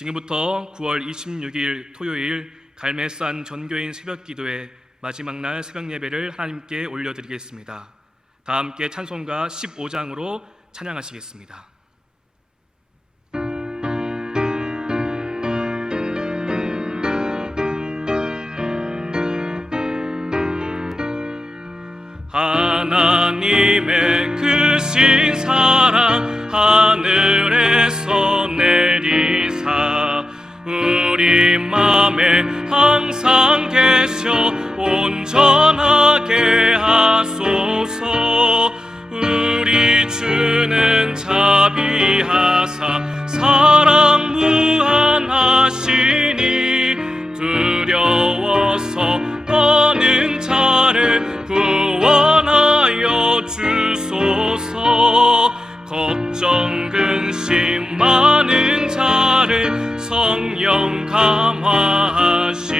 지금부터 9월 26일 토요일 갈매산 전교인 새벽기도의 마지막 날 새벽 예배를 하나님께 올려드리겠습니다. 다 함께 찬송가 15장으로 찬양하시겠습니다. 하나님의 크신 사랑 하늘에서 내리사 우리 맘에 항상 계셔 온전하게 하소서. 우리 주는 자비하사 사랑 무한하시니 두려워서 떠는 자를 구원하여 주소서. 걱정 근심 많은 자를 성령 감화하시며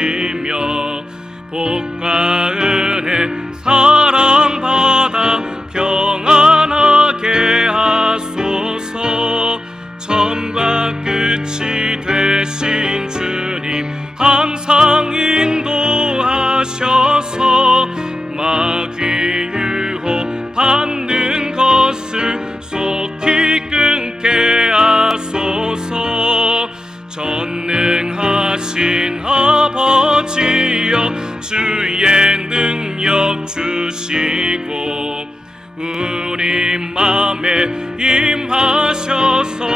복과 은혜 사랑받아 평안하게 하소서. 처음과 끝이 되신 주님 항상 인도하셔서 마귀 유혹 받는 것을 속히 끊게 하소서. 전능하신 아버지여 주의 능력 주시고 우리 맘에 임하셔서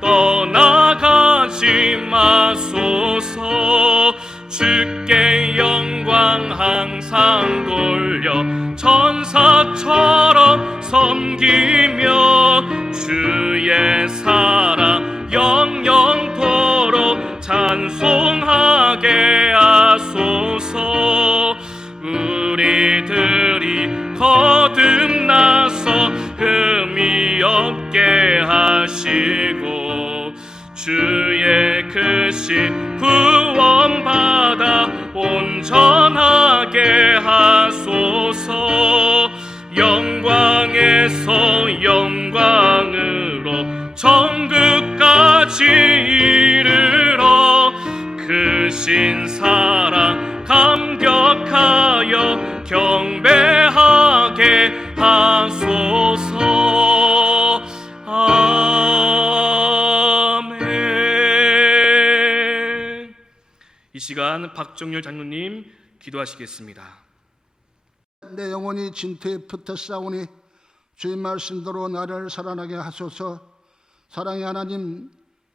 떠나가지 마소서. 주께 영광 항상 돌려 천사처럼 섬기며 주의 사랑 영영토록 찬송하게 하소서. 우리들이 거듭나서 흠이 없게 하시고 주의 크신 구원받아 온전하게 하소서. 영광에서 영광으로 천국까지 이르러 크신 사랑 감격하여 경배하게 하소서. 아멘. 이 시간 박정률 장로님 기도하시겠습니다. 내 영혼이 진토에 붙어 싸우니 주의 말씀대로 나를 살아나게 하소서. 사랑의 하나님,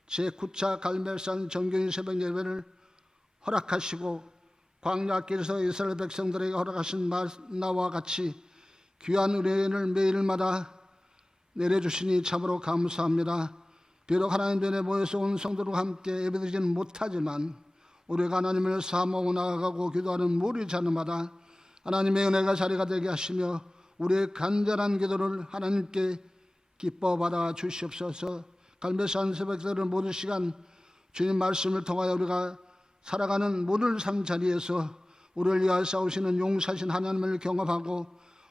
제9차 갈멜산 정교인 새벽 예배를 허락하시고 광야길에서 이스라엘 백성들에게 허락하신 나와 같이 귀한 은혜를 매일마다 내려주시니 참으로 감사합니다. 비록 하나님 전에 모여서 온 성도들과 함께 예배드리지는 못하지만 우리가 하나님을 사모하고 나아가고 기도하는 모리 자녀마다 하나님의 은혜가 자리가 되게 하시며 우리의 간절한 기도를 하나님께 기뻐 받아 주시옵소서. 갈매산 새벽들 모든 시간 주님 말씀을 통하여 우리가 살아가는 모든 삶 자리에서 우리를 위하여 싸우시는 용사신 하나님을 경험하고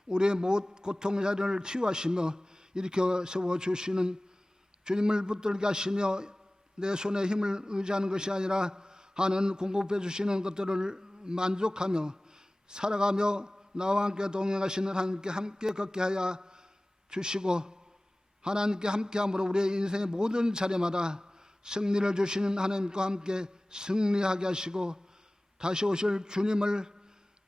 우리의 고통 자리를 치유하시며 일으켜 세워주시는 주님을 붙들게 하시며 내 손에 힘을 의지하는 것이 아니라 하는 공급해 주시는 것들을 만족하며 살아가며 나와 함께 동행하시는 하나님께 함께 걷게 하여 주시고 하나님께 함께함으로 우리의 인생의 모든 자리마다 승리를 주시는 하나님과 함께 승리하게 하시고 다시 오실 주님을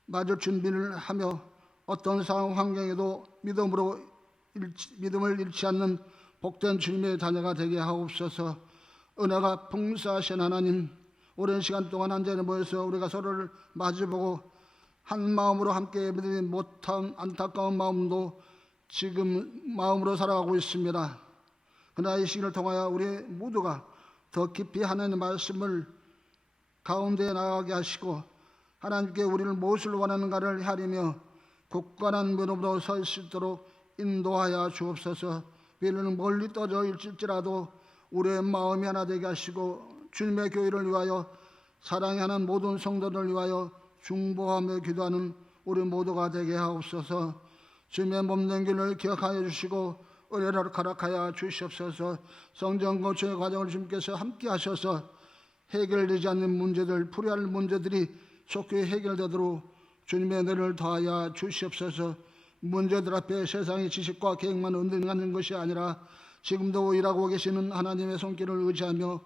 맞을 준비를 하며 어떤 상황 환경에도 믿음을 잃지 않는 복된 주님의 자녀가 되게 하옵소서. 은혜가 풍성하신 하나님, 오랜 시간 동안 한 자리에 모여서 우리가 서로를 마주보고 한 마음으로 함께 예배드리지 못한 안타까운 마음도 지금 마음으로 살아가고 있습니다. 그러나 이 시기를 통하여 우리 모두가 더 깊이 하나님의 말씀을 가운데에 나가게 하시고 하나님께 우리를 무엇을 원하는가를 헤아리며 굳건한 무릎으로 설 수 있도록 인도하여 주옵소서. 비록 멀리 떠져 있을지라도 우리의 마음이 하나 되게 하시고 주님의 교회를 위하여 사랑하는 모든 성도들을 위하여 중보하며 기도하는 우리 모두가 되게 하옵소서. 주님의 몸된 길을 기억하여 주시고 은혜를 허락하여 주시옵소서. 성전 건축의 과정을 주님께서 함께 하셔서 해결되지 않는 문제들, 풀이할 문제들이 속히 해결되도록 주님의 은혜를 더하여 주시옵소서. 문제들 앞에 세상의 지식과 계획만 은둔하는 것이 아니라 지금도 일하고 계시는 하나님의 손길을 의지하며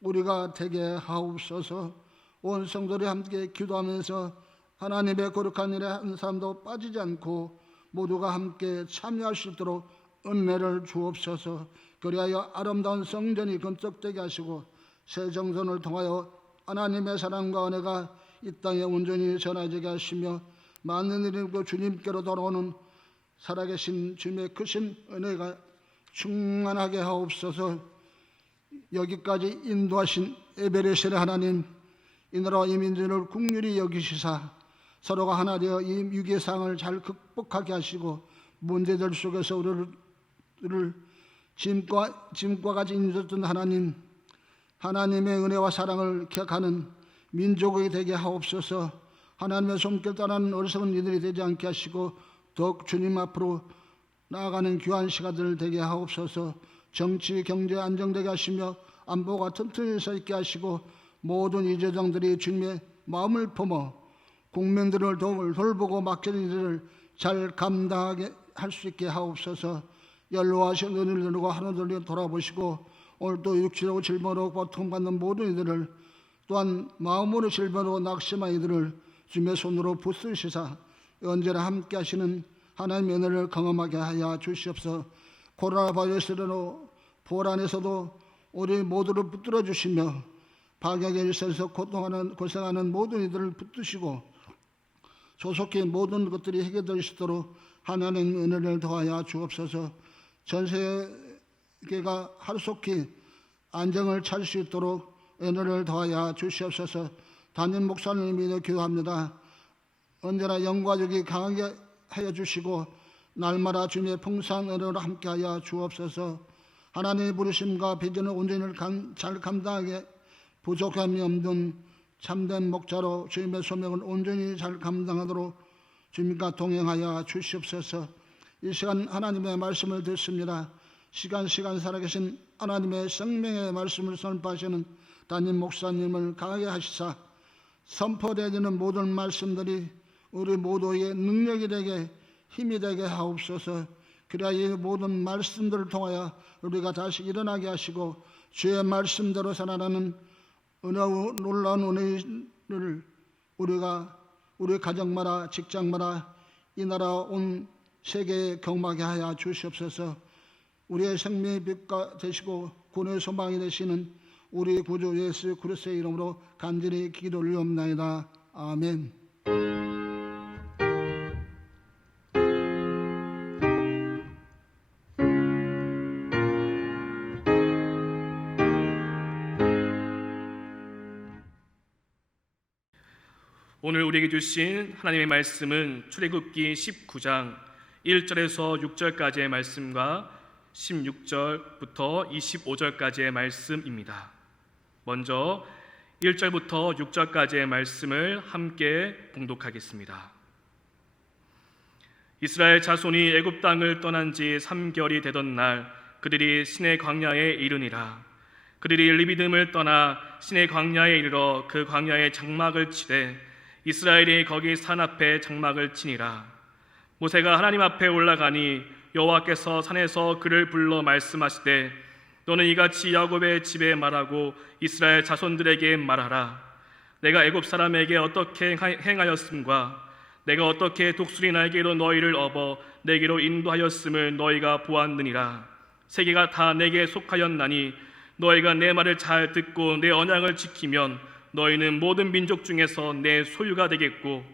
우리가 되게 하옵소서. 온 성도들이 함께 기도하면서 하나님의 거룩한 일에 한 사람도 빠지지 않고 모두가 함께 참여할 수 있도록 은혜를 주옵소서. 그리하여 아름다운 성전이 건축되게 하시고 새 정선을 통하여 하나님의 사랑과 은혜가 이 땅에 온전히 전해지게 하시며 많은 이름으로 주님께로 돌아오는 살아계신 주님의 크신 은혜가 충만하게 하옵소서. 여기까지 인도하신 에베레셀의 하나님, 이 나라와 이 민족을 국률이 여기시사 서로가 하나 되어 이 위기의 상황을 잘 극복하게 하시고 문제들 속에서 우리를 짐과 같이 인도했던 하나님, 하나님의 은혜와 사랑을 기억하는 민족이 되게 하옵소서. 하나님의 손길 따르는 어리석은 이들이 되지 않게 하시고 더욱 주님 앞으로 나아가는 귀한 시간들 되게 하옵소서. 정치, 경제 안정되게 하시며 안보가 튼튼히 서 있게 하시고 모든 이재정들이 주님의 마음을 품어 국민들을 돌보고 맡기는 일을 잘 감당하게 할 수 있게 하옵소서. 연로하신 은혜를 누르고 하늘을 돌아보시고 오늘도 육체로 질병으로 고통받는 모든 이들을 또한 마음으로 질병으로 낙심한 이들을 주님의 손으로 붙드시사 언제나 함께 하시는 하나님의 은혜를 경험하게 하여 주시옵소서. 코로나 바이러스로 보란에서도 우리 모두를 붙들어 주시며 방역에 있어서 고생하는 모든 이들을 붙드시고 조속히 모든 것들이 해결될 수 있도록 하나님의 은혜를 더하여 주옵소서. 전 세계가 하루속히 안정을 찾을 수 있도록 은혜를 더하여 주시옵소서. 담임 목사님이 기도합니다. 언제나 영과력이 강하게 하여 주시고 날마다 주님의 풍성한 은혜로 함께하여 주옵소서. 하나님의 부르심과 비전을 온전히 잘 감당하게 부족함이 없는 참된 목자로 주님의 소명을 온전히 잘 감당하도록 주님과 동행하여 주시옵소서. 이 시간 하나님의 말씀을 듣습니다. 시간 살아계신 하나님의 생명의 말씀을 선포하시는 담임 목사님을 강하게 하시사 선포되는 모든 말씀들이 우리 모두의 능력이 되게 힘이 되게 하옵소서. 그래야 이 모든 말씀들을 통하여 우리가 다시 일어나게 하시고 주의 말씀대로 살아가는 놀라운 은혜를 우리가 우리 가정마다 직장마다 이 나라 온 세계에 경험하게 하여 주시옵소서. 우리의 생명의 빛가 되시고 구원의 소망이 되시는 우리 구주 예수 그리스도의 이름으로 간절히 기도 올리옵나이다. 아멘. 오늘 우리에게 주신 하나님의 말씀은 출애굽기 19장 1절에서 6절까지의 말씀과 16절부터 25절까지의 말씀입니다. 먼저 1절부터 6절까지의 말씀을 함께 봉독하겠습니다. 이스라엘 자손이 애굽 땅을 떠난 지 3개월이 되던 날 그들이 시내 광야에 이르니라. 그들이 리비딤을 떠나 시내 광야에 이르러 그 광야에 장막을 치되 이스라엘이 거기 산 앞에 장막을 치니라. 모세가 하나님 앞에 올라가니 여호와께서 산에서 그를 불러 말씀하시되 너는 이같이 야곱의 집에 말하고 이스라엘 자손들에게 말하라. 내가 애굽 사람에게 어떻게 행하였음과 내가 어떻게 독수리 날개로 너희를 업어 내게로 인도하였음을 너희가 보았느니라. 세계가 다 내게 속하였나니 너희가 내 말을 잘 듣고 내 언약을 지키면 너희는 모든 민족 중에서 내 소유가 되겠고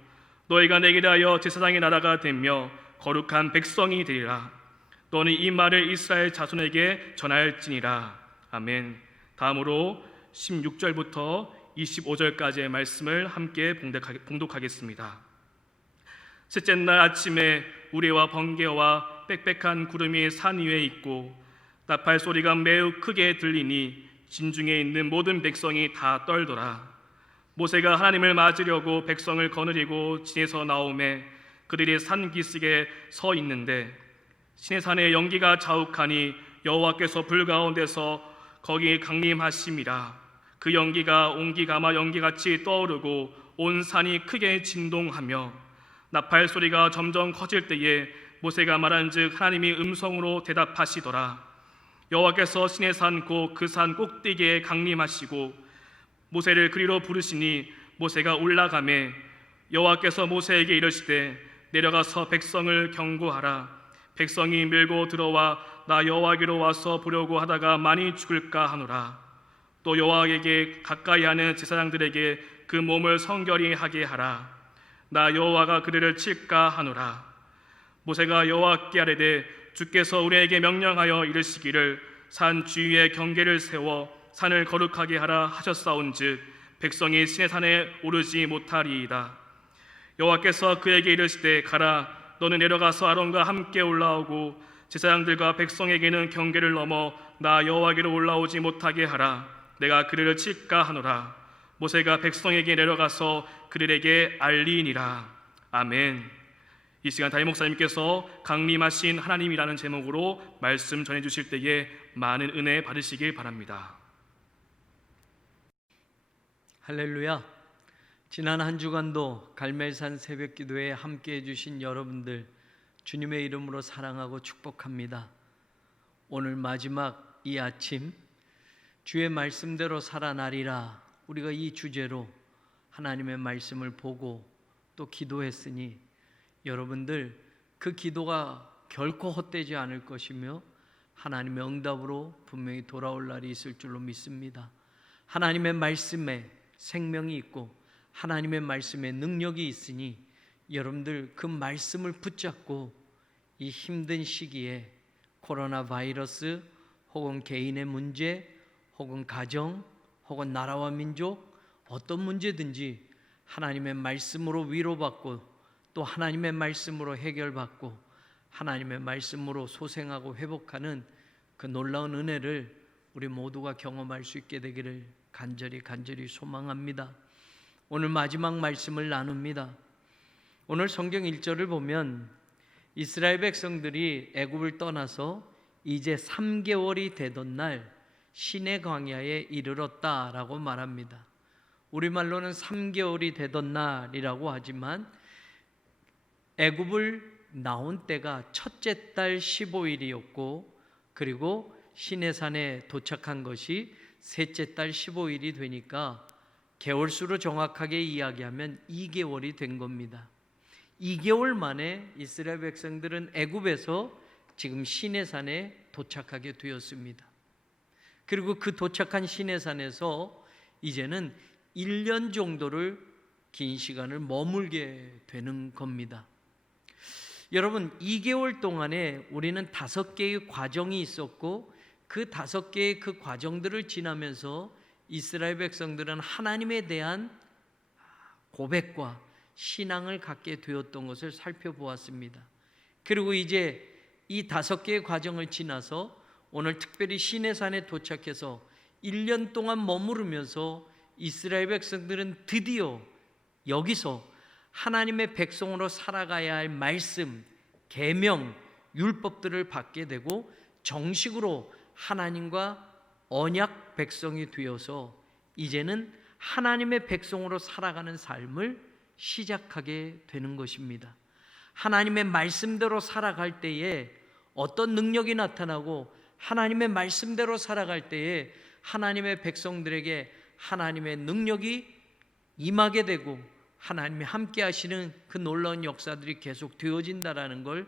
너희가 내게 대하여 제사장의 나라가 되며 거룩한 백성이 되리라. 너는 이 말을 이스라엘 자손에게 전할지니라. 아멘. 다음으로 16절부터 25절까지의 말씀을 함께 봉독하겠습니다. 셋째 날 아침에 우레와 번개와 빽빽한 구름이 산 위에 있고 나팔 소리가 매우 크게 들리니 진중에 있는 모든 백성이 다 떨더라. 모세가 하나님을 맞으려고 백성을 거느리고 진에서 나오매 그들이 산 기슭에 서 있는데 시내산의 연기가 자욱하니 여호와께서 불 가운데서 거기 강림하심이라. 그 연기가 옹기가마 연기같이 떠오르고 온 산이 크게 진동하며 나팔 소리가 점점 커질 때에 모세가 말한즉 하나님이 음성으로 대답하시더라. 여호와께서 시내산 곧 그 산 꼭대기에 강림하시고 모세를 그리로 부르시니 모세가 올라가매 여호와께서 모세에게 이르시되 내려가서 백성을 경고하라. 백성이 밀고 들어와 나 여호와께로 와서 보려고 하다가 많이 죽을까 하노라. 또 여호와에게 가까이 하는 제사장들에게 그 몸을 성결히 하게 하라. 나 여호와가 그들을 칠까 하노라. 모세가 여호와께 아뢰되 주께서 우리에게 명령하여 이르시기를 산 주위에 경계를 세워 산을 거룩하게 하라 하셨사온즉 백성이 시내산에 오르지 못하리이다. 여호와께서 그에게 이르시되 가라. 너는 내려가서 아론과 함께 올라오고 제사장들과 백성에게는 경계를 넘어 나 여호와께로 올라오지 못하게 하라. 내가 그들을 칠까 하노라. 모세가 백성에게 내려가서 그들에게 알리니라. 아멘. 이 시간 담임 목사님께서 강림하신 하나님이라는 제목으로 말씀 전해주실 때에 많은 은혜 받으시길 바랍니다. 할렐루야. 지난 한 주간도 갈멜산 새벽기도에 함께해 주신 여러분들 주님의 이름으로 사랑하고 축복합니다. 오늘 마지막 이 아침 주의 말씀대로 살아나리라, 우리가 이 주제로 하나님의 말씀을 보고 또 기도했으니 여러분들 그 기도가 결코 헛되지 않을 것이며 하나님의 응답으로 분명히 돌아올 날이 있을 줄로 믿습니다. 하나님의 말씀에 생명이 있고 하나님의 말씀에 능력이 있으니 여러분들 그 말씀을 붙잡고 이 힘든 시기에 코로나 바이러스 혹은 개인의 문제 혹은 가정 혹은 나라와 민족 어떤 문제든지 하나님의 말씀으로 위로받고 또 하나님의 말씀으로 해결받고 하나님의 말씀으로 소생하고 회복하는 그 놀라운 은혜를 우리 모두가 경험할 수 있게 되기를 간절히 소망합니다. 오늘 마지막 말씀을 나눕니다. 오늘 성경 1절을 보면 이스라엘 백성들이 애굽을 떠나서 이제 3개월이 되던 날 시내 광야에 이르렀다라고 말합니다. 우리말로는 3개월이 되던 날이라고 하지만 애굽을 나온 때가 첫째 달 15일이었고 그리고 시내산에 도착한 것이 셋째 달 15일이 되니까 개월수로 정확하게 이야기하면 2개월이 된 겁니다. 2개월 만에 이스라엘 백성들은 애굽에서 지금 시내산에 도착하게 되었습니다. 그리고 그 도착한 시내산에서 이제는 1년 정도를 긴 시간을 머물게 되는 겁니다. 여러분, 2개월 동안에 우리는 5개의 과정이 있었고 그 5개의 그 과정들을 지나면서 이스라엘 백성들은 하나님에 대한 고백과 신앙을 갖게 되었던 것을 살펴보았습니다. 그리고 이제 이 5개의 과정을 지나서 오늘 특별히 시내산에 도착해서 1년 동안 머무르면서 이스라엘 백성들은 드디어 여기서 하나님의 백성으로 살아가야 할 말씀, 계명, 율법들을 받게 되고 정식으로 하나님과 언약 백성이 되어서 이제는 하나님의 백성으로 살아가는 삶을 시작하게 되는 것입니다. 하나님의 말씀대로 살아갈 때에 어떤 능력이 나타나고 하나님의 말씀대로 살아갈 때에 하나님의 백성들에게 하나님의 능력이 임하게 되고 하나님이 함께 하시는 그 놀라운 역사들이 계속 되어진다라는 걸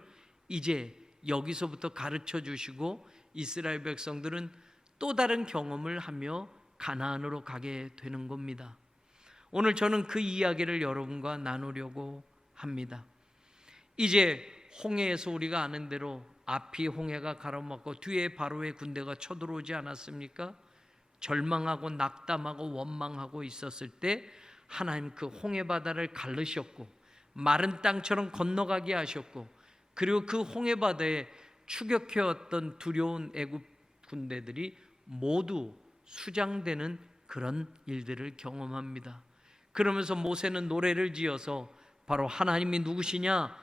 이제 여기서부터 가르쳐 주시고 이스라엘 백성들은 또 다른 경험을 하며 가나안으로 가게 되는 겁니다. 오늘 저는 그 이야기를 여러분과 나누려고 합니다. 이제 홍해에서 우리가 아는 대로 앞이 홍해가 가로막고 뒤에 바로의 군대가 쳐들어오지 않았습니까? 절망하고 낙담하고 원망하고 있었을 때 하나님 그 홍해 바다를 가르셨고 마른 땅처럼 건너가게 하셨고 그리고 그 홍해 바다에 추격해왔던 두려운 애굽 군대들이 모두 수장되는 그런 일들을 경험합니다. 그러면서 모세는 노래를 지어서 바로 하나님이 누구시냐?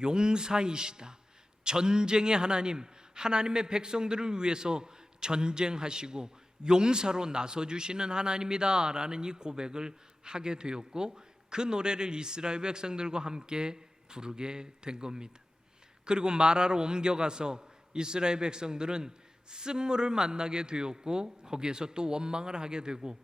용사이시다. 전쟁의 하나님, 하나님의 백성들을 위해서 전쟁하시고 용사로 나서 주시는 하나님이다라는 이 고백을 하게 되었고, 그 노래를 이스라엘 백성들과 함께 부르게 된 겁니다. 그리고 마라로 옮겨가서 이스라엘 백성들은 쓴물을 만나게 되었고, 거기에서 또 원망을 하게 되고,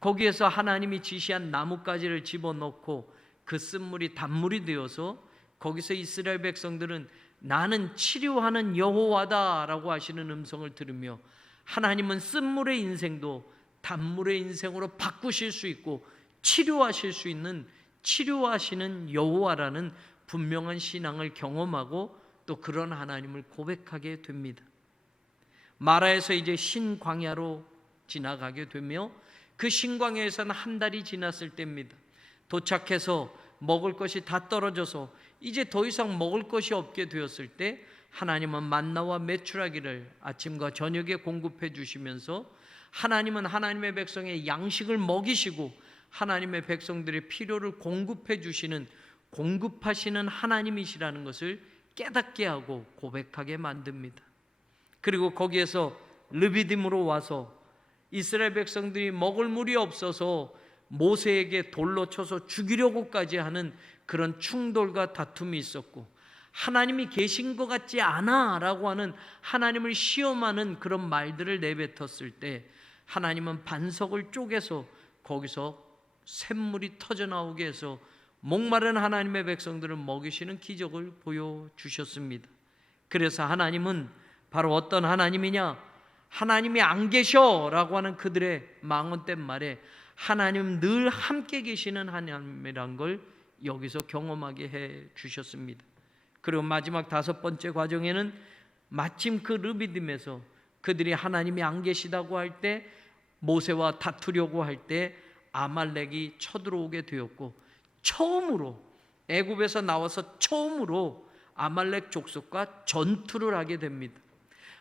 거기에서 하나님이 지시한 나뭇가지를 집어넣고 그 쓴물이 단물이 되어서, 거기서 이스라엘 백성들은 나는 치료하는 여호와다라고 하시는 음성을 들으며, 하나님은 쓴물의 인생도 단물의 인생으로 바꾸실 수 있고 치료하실 수 있는 치료하시는 여호와라는 분명한 신앙을 경험하고 또 그런 하나님을 고백하게 됩니다. 마라에서 이제 신광야로 지나가게 되며, 그 신광야에서는 한 달이 지났을 때입니다. 도착해서 먹을 것이 다 떨어져서 이제 더 이상 먹을 것이 없게 되었을 때, 하나님은 만나와 메추라기를 아침과 저녁에 공급해 주시면서, 하나님은 하나님의 백성의 양식을 먹이시고 하나님의 백성들의 필요를 공급해 주시는 공급하시는 하나님이시라는 것을 깨닫게 하고 고백하게 만듭니다. 그리고 거기에서 르비딤으로 와서 이스라엘 백성들이 먹을 물이 없어서 모세에게 돌로 쳐서 죽이려고까지 하는 그런 충돌과 다툼이 있었고, 하나님이 계신 것 같지 않아 라고 하는 하나님을 시험하는 그런 말들을 내뱉었을 때, 하나님은 반석을 쪼개서 거기서 샘물이 터져 나오게 해서 목마른 하나님의 백성들을 먹이시는 기적을 보여주셨습니다. 그래서 하나님은 바로 어떤 하나님이냐, 하나님이 안 계셔 라고 하는 그들의 망언된 말에 하나님 늘 함께 계시는 하나님이란 걸 여기서 경험하게 해 주셨습니다. 그리고 마지막 5번째 과정에는 마침 그 르비딤에서 그들이 하나님이 안 계시다고 할 때, 모세와 다투려고 할 때 아말렉이 쳐들어오게 되었고, 처음으로 애굽에서 나와서 처음으로 아말렉 족속과 전투를 하게 됩니다.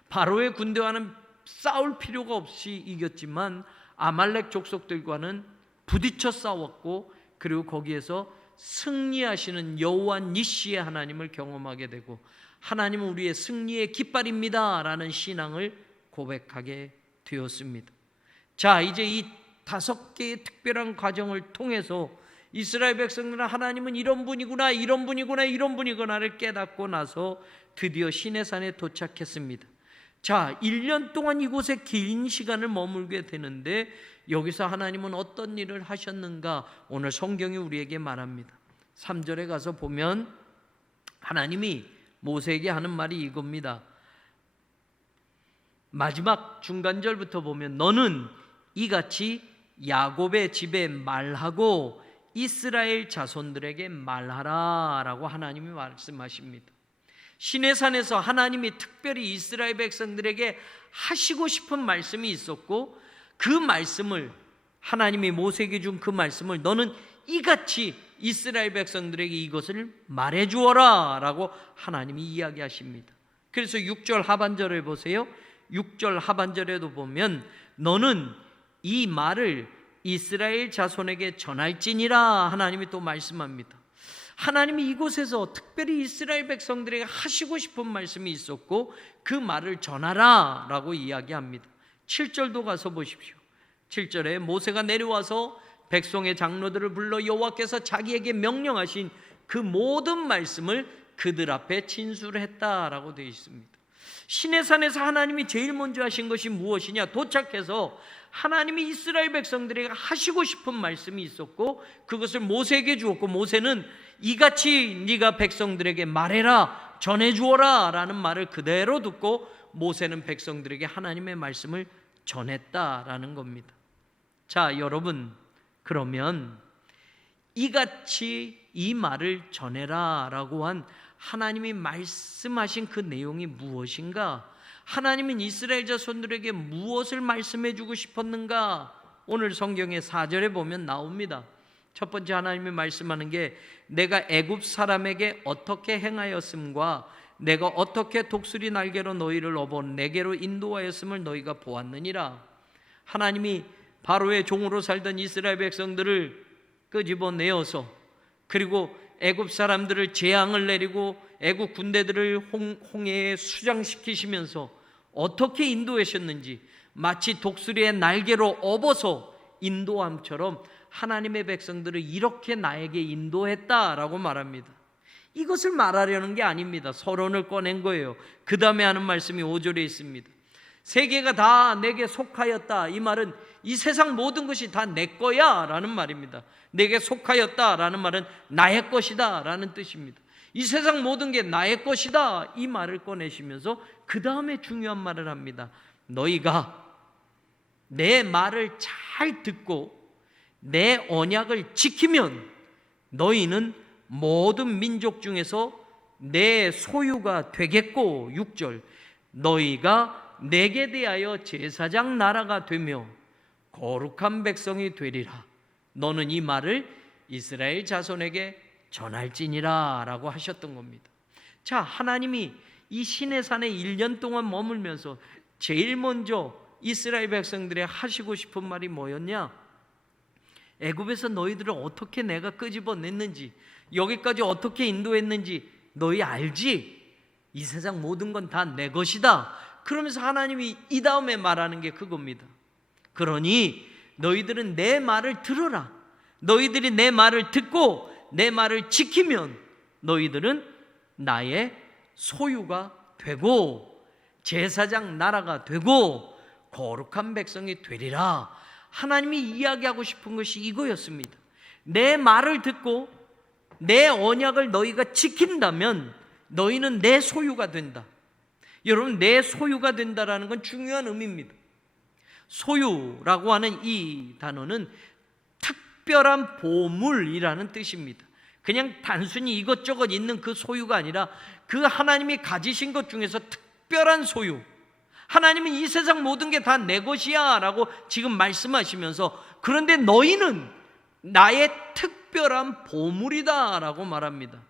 바로의 군대와는 싸울 필요가 없이 이겼지만 아말렉 족속들과는 부딪혀 싸웠고, 그리고 거기에서 승리하시는 여호와 니시의 하나님을 경험하게 되고, 하나님은 우리의 승리의 깃발입니다 라는 신앙을 고백하게 되었습니다. 자, 이제 이 5개의 특별한 과정을 통해서 이스라엘 백성들은 하나님은 이런 분이구나, 이런 분이구나, 이런 분이구나를 깨닫고 나서 드디어 시내산에 도착했습니다. 자, 1년 동안 이곳에 긴 시간을 머물게 되는데, 여기서 하나님은 어떤 일을 하셨는가 오늘 성경이 우리에게 말합니다. 3절에 가서 보면 하나님이 모세에게 하는 말이 이겁니다. 마지막 중간절부터 보면, 너는 이같이 야곱의 집에 말하고 이스라엘 자손들에게 말하라 라고 하나님이 말씀하십니다. 시내산에서 하나님이 특별히 이스라엘 백성들에게 하시고 싶은 말씀이 있었고, 그 말씀을 하나님이 모세에게 준 그 말씀을 너는 이같이 이스라엘 백성들에게 이것을 말해 주어라 라고 하나님이 이야기하십니다. 그래서 6절 하반절을 보세요. 6절 하반절에도 보면 너는 이 말을 이스라엘 자손에게 전할지니라 하나님이 또 말씀합니다. 하나님이 이곳에서 특별히 이스라엘 백성들에게 하시고 싶은 말씀이 있었고, 그 말을 전하라 라고 이야기합니다. 7절도 가서 보십시오. 7절에 모세가 내려와서 백성의 장로들을 불러 여호와께서 자기에게 명령하신 그 모든 말씀을 그들 앞에 진술했다라고 되어 있습니다. 시내산에서 하나님이 제일 먼저 하신 것이 무엇이냐? 도착해서 하나님이 이스라엘 백성들에게 하시고 싶은 말씀이 있었고, 그것을 모세에게 주었고, 모세는 이같이 네가 백성들에게 말해라, 전해주어라 라는 말을 그대로 듣고 모세는 백성들에게 하나님의 말씀을 전했다라는 겁니다. 자, 여러분, 그러면 이같이 이 말을 전해라 라고 한 하나님이 말씀하신 그 내용이 무엇인가? 하나님은 이스라엘 자손들에게 무엇을 말씀해 주고 싶었는가? 오늘 성경의 4절에 보면 나옵니다. 첫 번째 하나님이 말씀하는 게, 내가 애굽 사람에게 어떻게 행하였음과 내가 어떻게 독수리 날개로 너희를 업어 내게로 인도하였음을 너희가 보았느니라. 하나님이 바로의 종으로 살던 이스라엘 백성들을 끄집어내어서, 그리고 애굽 사람들을 재앙을 내리고 애굽 군대들을 홍해에 수장시키시면서 어떻게 인도하셨는지, 마치 독수리의 날개로 업어서 인도함처럼 하나님의 백성들을 이렇게 나에게 인도했다라고 말합니다. 이것을 말하려는 게 아닙니다. 서론을 꺼낸 거예요. 그 다음에 하는 말씀이 5절에 있습니다. 세계가 다 내게 속하였다. 이 말은 이 세상 모든 것이 다 내 거야 라는 말입니다. 내게 속하였다 라는 말은 나의 것이다 라는 뜻입니다. 이 세상 모든 게 나의 것이다, 이 말을 꺼내시면서 그 다음에 중요한 말을 합니다. 너희가 내 말을 잘 듣고 내 언약을 지키면 너희는 모든 민족 중에서 내 소유가 되겠고, 6절, 너희가 내게 대하여 제사장 나라가 되며 거룩한 백성이 되리라. 너는 이 말을 이스라엘 자손에게 전할지니라 라고 하셨던 겁니다. 자, 하나님이 이 시내산에 1년 동안 머물면서 제일 먼저 이스라엘 백성들의 하시고 싶은 말이 뭐였냐? 애굽에서 너희들을 어떻게 내가 끄집어냈는지, 여기까지 어떻게 인도했는지 너희 알지? 이 세상 모든 건 다 내 것이다. 그러면서 하나님이 이 다음에 말하는 게 그겁니다. 그러니 너희들은 내 말을 들어라. 너희들이 내 말을 듣고 내 말을 지키면 너희들은 나의 소유가 되고 제사장 나라가 되고 거룩한 백성이 되리라. 하나님이 이야기하고 싶은 것이 이거였습니다. 내 말을 듣고 내 언약을 너희가 지킨다면 너희는 내 소유가 된다. 여러분, 내 소유가 된다라는 건 중요한 의미입니다. 소유라고 하는 이 단어는 특별한 보물이라는 뜻입니다. 그냥 단순히 이것저것 있는 그 소유가 아니라 그 하나님이 가지신 것 중에서 특별한 소유, 하나님은 이 세상 모든 게 다 내 것이야 라고 지금 말씀하시면서, 그런데 너희는 나의 특별한 보물이다 라고 말합니다.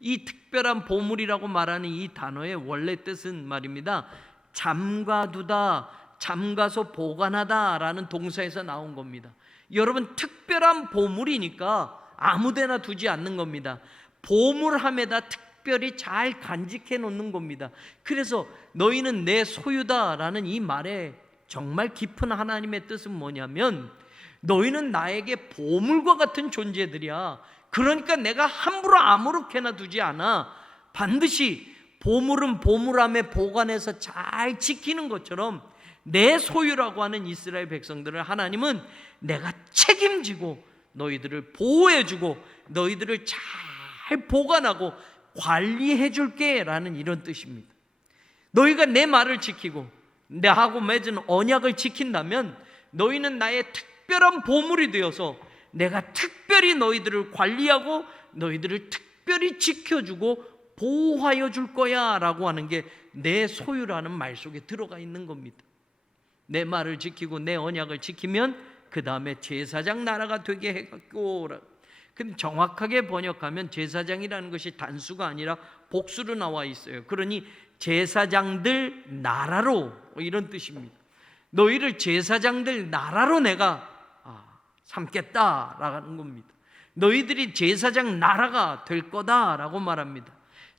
이 특별한 보물이라고 말하는 이 단어의 원래 뜻은 말입니다, 잠가두다, 잠가서 보관하다 라는 동사에서 나온 겁니다. 여러분, 특별한 보물이니까 아무데나 두지 않는 겁니다. 보물함에다 특별히 잘 간직해 놓는 겁니다. 그래서 너희는 내 소유다 라는 이 말에 정말 깊은 하나님의 뜻은 뭐냐면, 너희는 나에게 보물과 같은 존재들이야. 그러니까 내가 함부로 아무렇게나 두지 않아. 반드시 보물은 보물함에 보관해서 잘 지키는 것처럼 내 소유라고 하는 이스라엘 백성들을 하나님은 내가 책임지고 너희들을 보호해주고 너희들을 잘 보관하고 관리해 줄게 라는 이런 뜻입니다. 너희가 내 말을 지키고 나하고 맺은 언약을 지킨다면 너희는 나의 특별한 보물이 되어서 내가 특별히 너희들을 관리하고 너희들을 특별히 지켜주고 보호하여 줄 거야 라고 하는 게 내 소유라는 말 속에 들어가 있는 겁니다. 내 말을 지키고 내 언약을 지키면 그 다음에 제사장 나라가 되게 해갖고, 근데 정확하게 번역하면 제사장이라는 것이 단수가 아니라 복수로 나와 있어요. 그러니 제사장들 나라로, 이런 뜻입니다. 너희를 제사장들 나라로 내가 삼겠다라는 겁니다. 너희들이 제사장 나라가 될 거다라고 말합니다.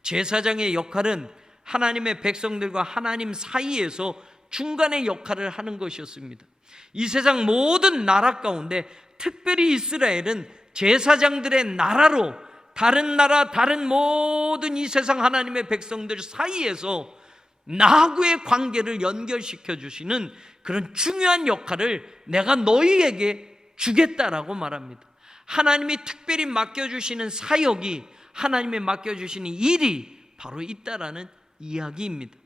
제사장의 역할은 하나님의 백성들과 하나님 사이에서 중간의 역할을 하는 것이었습니다. 이 세상 모든 나라 가운데 특별히 이스라엘은 제사장들의 나라로 다른 나라, 다른 모든 이 세상 하나님의 백성들 사이에서 나하고의 관계를 연결시켜 주시는 그런 중요한 역할을 내가 너희에게 주겠다라고 말합니다. 하나님이 특별히 맡겨주시는 사역이, 하나님이 맡겨주시는 일이 바로 있다라는 이야기입니다.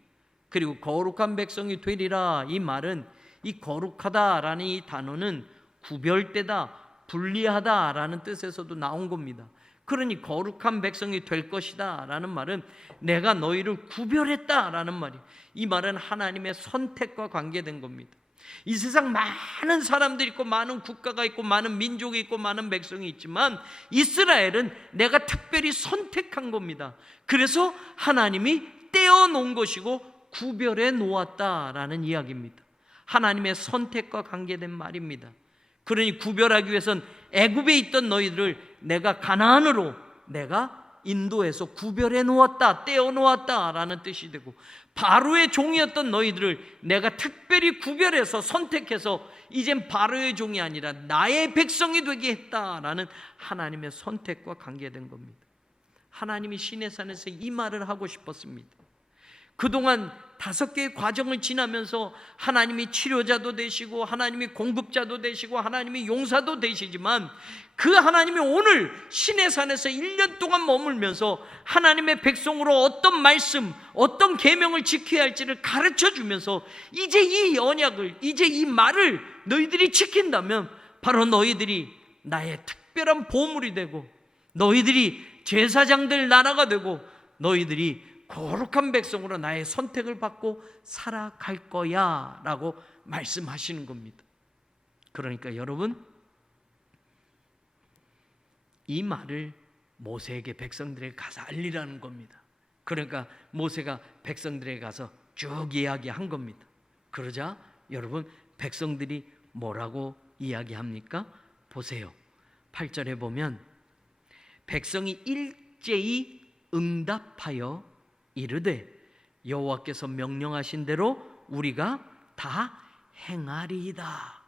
그리고 거룩한 백성이 되리라, 이 말은 이 거룩하다라는 이 단어는 구별되다, 분리하다라는 뜻에서도 나온 겁니다. 그러니 거룩한 백성이 될 것이다 라는 말은 내가 너희를 구별했다라는 말이에요. 이 말은 하나님의 선택과 관계된 겁니다. 이 세상 많은 사람들이 있고 많은 국가가 있고 많은 민족이 있고 많은 백성이 있지만 이스라엘은 내가 특별히 선택한 겁니다. 그래서 하나님이 떼어놓은 것이고 구별해 놓았다라는 이야기입니다. 하나님의 선택과 관계된 말입니다. 그러니 구별하기 위해선 애굽에 있던 너희들을 내가 가나안으로 내가 인도해서 구별해 놓았다, 떼어 놓았다라는 뜻이 되고, 바로의 종이었던 너희들을 내가 특별히 구별해서 선택해서 이젠 바로의 종이 아니라 나의 백성이 되게 했다라는 하나님의 선택과 관계된 겁니다. 하나님이 시내산에서 이 말을 하고 싶었습니다. 그동안 5개의 과정을 지나면서 하나님이 치료자도 되시고 하나님이 공급자도 되시고 하나님이 용사도 되시지만, 그 하나님이 오늘 시내산에서 1년 동안 머물면서 하나님의 백성으로 어떤 말씀, 어떤 계명을 지켜야 할지를 가르쳐 주면서, 이제 이 언약을, 이제 이 말을 너희들이 지킨다면 바로 너희들이 나의 특별한 보물이 되고, 너희들이 제사장들 나라가 되고, 너희들이 거룩한 백성으로 나의 선택을 받고 살아갈 거야 라고 말씀하시는 겁니다. 그러니까 여러분, 이 말을 모세에게, 백성들에게 가서 알리라는 겁니다. 그러니까 모세가 백성들에게 가서 쭉 이야기한 겁니다. 그러자 여러분, 백성들이 뭐라고 이야기합니까? 보세요. 8절에 보면 백성이 일제히 응답하여 이르되 여호와께서 명령하신 대로 우리가 다 행하리이다.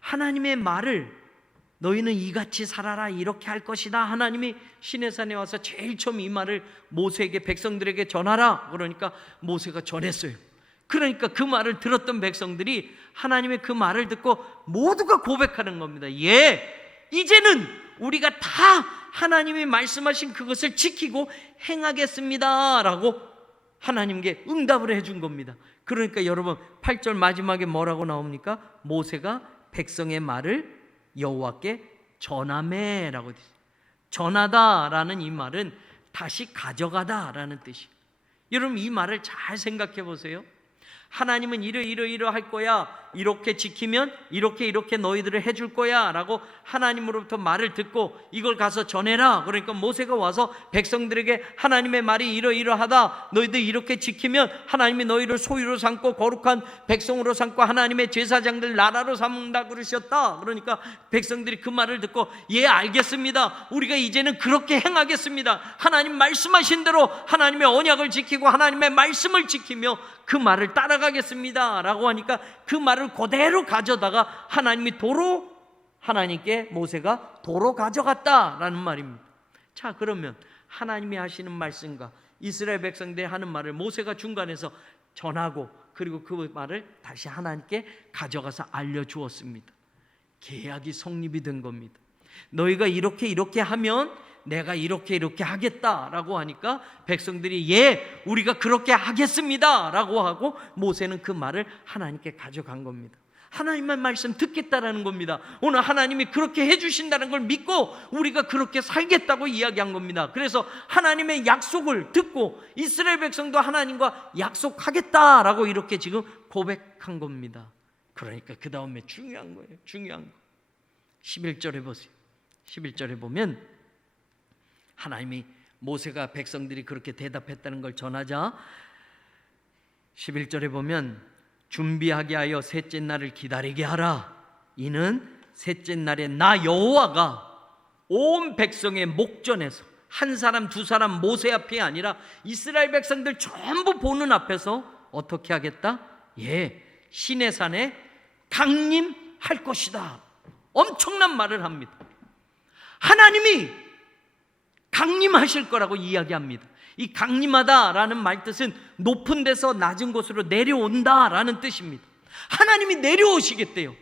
하나님의 말을 너희는 이같이 살아라, 이렇게 할 것이다. 하나님이 시내산에 와서 제일 처음 이 말을 모세에게, 백성들에게 전하라. 그러니까 모세가 전했어요. 그러니까 그 말을 들었던 백성들이 하나님의 그 말을 듣고 모두가 고백하는 겁니다. 예, 이제는 우리가 다 하나님이 말씀하신 그것을 지키고 행하겠습니다 라고 하나님께 응답을 해준 겁니다. 그러니까 여러분, 8절 마지막에 뭐라고 나옵니까? 모세가 백성의 말을 여호와께 전하매라고 되죠. 전하다라는 이 말은 다시 가져가다라는 뜻이에요. 여러분, 이 말을 잘 생각해 보세요. 하나님은 이러할 거야, 이렇게 지키면 이렇게 너희들을 해줄 거야 라고 하나님으로부터 말을 듣고 이걸 가서 전해라. 그러니까 모세가 와서 백성들에게 하나님의 말이 이러하다, 너희들 이렇게 지키면 하나님이 너희를 소유로 삼고 거룩한 백성으로 삼고 하나님의 제사장들 나라로 삼는다 그러셨다. 그러니까 백성들이 그 말을 듣고 예, 알겠습니다, 우리가 이제는 그렇게 행하겠습니다, 하나님 말씀하신 대로 하나님의 언약을 지키고 하나님의 말씀을 지키며 그 말을 따라가겠습니다 라고 하니까 그 말을 그대로 가져다가 하나님이 도로, 하나님께 모세가 도로 가져갔다라는 말입니다. 자, 그러면 하나님이 하시는 말씀과 이스라엘 백성들이 하는 말을 모세가 중간에서 전하고, 그리고 그 말을 다시 하나님께 가져가서 알려주었습니다. 계약이 성립이 된 겁니다. 너희가 이렇게 하면 내가 이렇게 하겠다라고 하니까 백성들이 예, 우리가 그렇게 하겠습니다 라고 하고 모세는 그 말을 하나님께 가져간 겁니다. 하나님의 말씀 듣겠다라는 겁니다. 오늘 하나님이 그렇게 해주신다는 걸 믿고 우리가 그렇게 살겠다고 이야기한 겁니다. 그래서 하나님의 약속을 듣고 이스라엘 백성도 하나님과 약속하겠다라고 이렇게 지금 고백한 겁니다. 그러니까 그 다음에 중요한 거예요. 중요한 거. 11절에 보세요. 11절에 보면 하나님이, 모세가 백성들이 그렇게 대답했다는 걸 전하자 11절에 보면 준비하게 하여 셋째 날을 기다리게 하라. 이는 셋째 날에 나 여호와가 온 백성의 목전에서, 한 사람 두 사람 모세 앞이 아니라 이스라엘 백성들 전부 보는 앞에서 어떻게 하겠다? 예, 시내산에 강림할 것이다. 엄청난 말을 합니다. 하나님이 강림하실 거라고 이야기합니다. 이 강림하다라는 말 뜻은 높은 데서 낮은 곳으로 내려온다라는 뜻입니다. 하나님이 내려오시겠대요.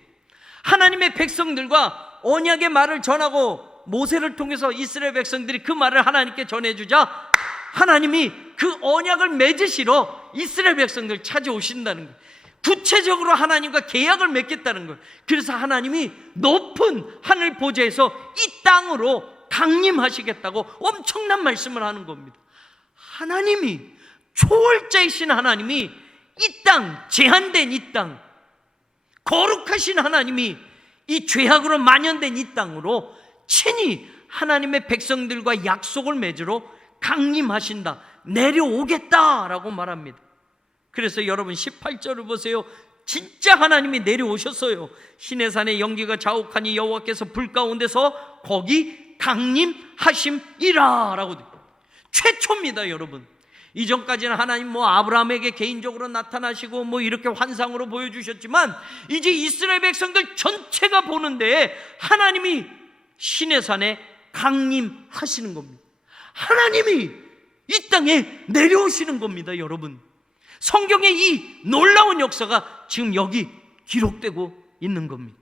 하나님의 백성들과 언약의 말을 전하고 모세를 통해서 이스라엘 백성들이 그 말을 하나님께 전해주자 하나님이 그 언약을 맺으시러 이스라엘 백성들 찾아오신다는 거예요. 구체적으로 하나님과 계약을 맺겠다는 거예요. 그래서 하나님이 높은 하늘 보좌에서 이 땅으로 강림하시겠다고 엄청난 말씀을 하는 겁니다. 하나님이, 초월자이신 하나님이 이 땅, 제한된 이 땅, 거룩하신 하나님이 이 죄악으로 만연된 이 땅으로 친히 하나님의 백성들과 약속을 맺으러 강림하신다, 내려오겠다라고 말합니다. 그래서 여러분 18절을 보세요. 진짜 하나님이 내려오셨어요. 시내산에 연기가 자욱하니 여호와께서 불 가운데서 거기 강림하심이라 라고 돼요. 최초입니다, 여러분. 이전까지는 하나님 아브라함에게 개인적으로 나타나시고 이렇게 환상으로 보여주셨지만, 이제 이스라엘 백성들 전체가 보는데 하나님이 시내산에 강림하시는 겁니다. 하나님이 이 땅에 내려오시는 겁니다, 여러분. 성경의 이 놀라운 역사가 지금 여기 기록되고 있는 겁니다.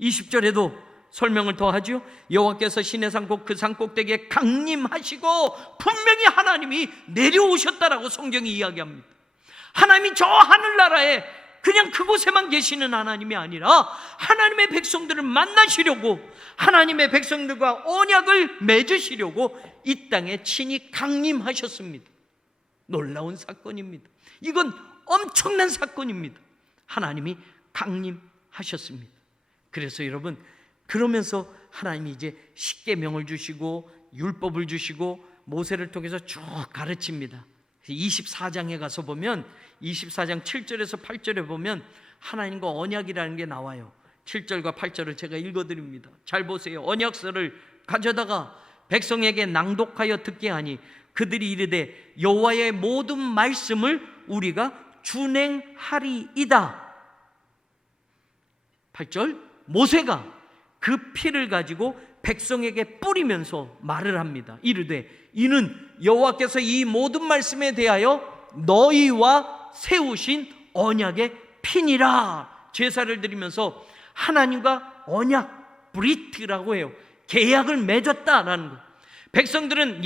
20절에도 설명을 더 하죠. 여호와께서 시내산 곧 그 산 꼭대기에 강림하시고, 분명히 하나님이 내려오셨다라고 성경이 이야기합니다. 하나님이 저 하늘나라에 그냥 그곳에만 계시는 하나님이 아니라 하나님의 백성들을 만나시려고, 하나님의 백성들과 언약을 맺으시려고 이 땅에 친히 강림하셨습니다. 놀라운 사건입니다. 이건 엄청난 사건입니다. 하나님이 강림하셨습니다. 그래서 여러분, 그러면서 하나님이 이제 십계명을 주시고 율법을 주시고 모세를 통해서 쭉 가르칩니다. 24장에 가서 보면, 24장 7절에서 8절에 보면 하나님과 언약이라는 게 나와요. 7절과 8절을 제가 읽어드립니다. 잘 보세요. 언약서를 가져다가 백성에게 낭독하여 듣게 하니 그들이 이르되 여호와의 모든 말씀을 우리가 준행하리이다. 8절, 모세가 그 피를 가지고 백성에게 뿌리면서 말을 합니다. 이르되 이는 여호와께서 이 모든 말씀에 대하여 너희와 세우신 언약의 피니라. 제사를 드리면서 하나님과 언약, 브리트라고 해요. 계약을 맺었다라는 거. 백성들은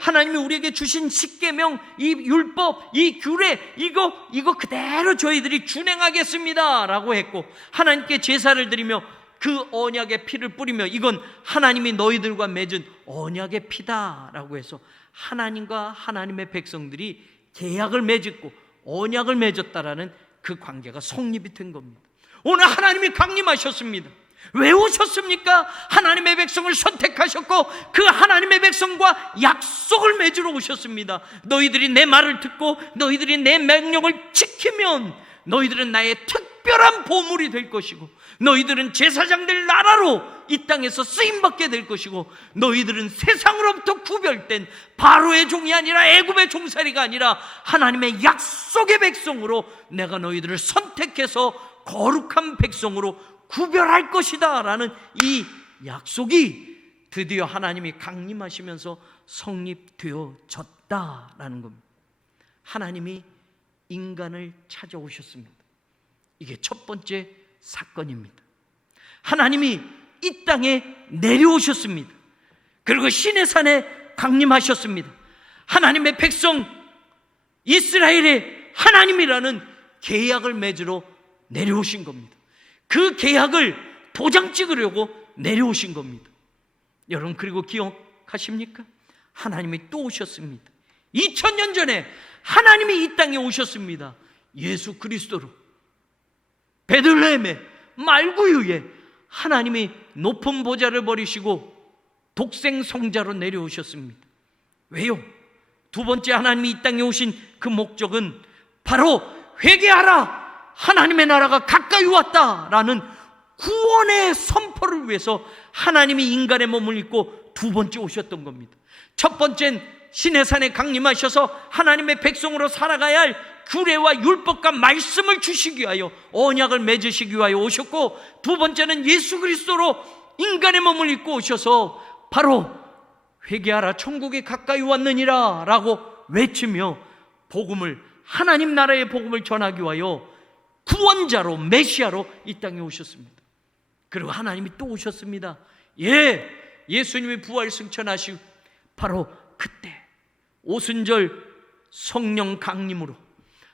하나님이 우리에게 주신 십계명, 이 율법, 이 규례, 이거 그대로 저희들이 준행하겠습니다 라고 했고, 하나님께 제사를 드리며 그 언약의 피를 뿌리며 이건 하나님이 너희들과 맺은 언약의 피다라고 해서 하나님과 하나님의 백성들이 계약을 맺었고 언약을 맺었다라는 그 관계가 성립이 된 겁니다. 오늘 하나님이 강림하셨습니다. 왜 오셨습니까? 하나님의 백성을 선택하셨고 그 하나님의 백성과 약속을 맺으러 오셨습니다. 너희들이 내 말을 듣고 너희들이 내 명령을 지키면 너희들은 나의 특별한 보물이 될 것이고, 너희들은 제사장들 나라로 이 땅에서 쓰임받게 될 것이고, 너희들은 세상으로부터 구별된 바로의 종이 아니라 애굽의 종살이가 아니라 하나님의 약속의 백성으로 내가 너희들을 선택해서 거룩한 백성으로 구별할 것이다 라는 이 약속이 드디어 하나님이 강림하시면서 성립되어졌다라는 겁니다. 하나님이 인간을 찾아오셨습니다. 이게 첫 번째 사건입니다. 하나님이 이 땅에 내려오셨습니다. 그리고 시내산에 강림하셨습니다. 하나님의 백성 이스라엘의 하나님이라는 계약을 맺으러 내려오신 겁니다. 그 계약을 도장 찍으려고 내려오신 겁니다. 여러분, 그리고 기억하십니까? 하나님이 또 오셨습니다. 2000년 전에 하나님이 이 땅에 오셨습니다. 예수 그리스도로 베들레헴의 말구유에 하나님이 높은 보좌를 버리시고 독생 성자로 내려오셨습니다. 왜요? 두 번째 하나님이 이 땅에 오신 그 목적은 바로 회개하라, 하나님의 나라가 가까이 왔다라는 구원의 선포를 위해서 하나님이 인간의 몸을 입고 두 번째 오셨던 겁니다. 첫 번째는 시내산에 강림하셔서 하나님의 백성으로 살아가야 할 규례와 율법과 말씀을 주시기 위하여 언약을 맺으시기 위하여 오셨고, 두 번째는 예수 그리스도로 인간의 몸을 입고 오셔서 바로 회개하라 천국이 가까이 왔느니라 라고 외치며 복음을, 하나님 나라의 복음을 전하기 위하여 구원자로 메시아로 이 땅에 오셨습니다. 그리고 하나님이 또 오셨습니다. 예수님이 부활 승천하시고 바로 그때 오순절 성령 강림으로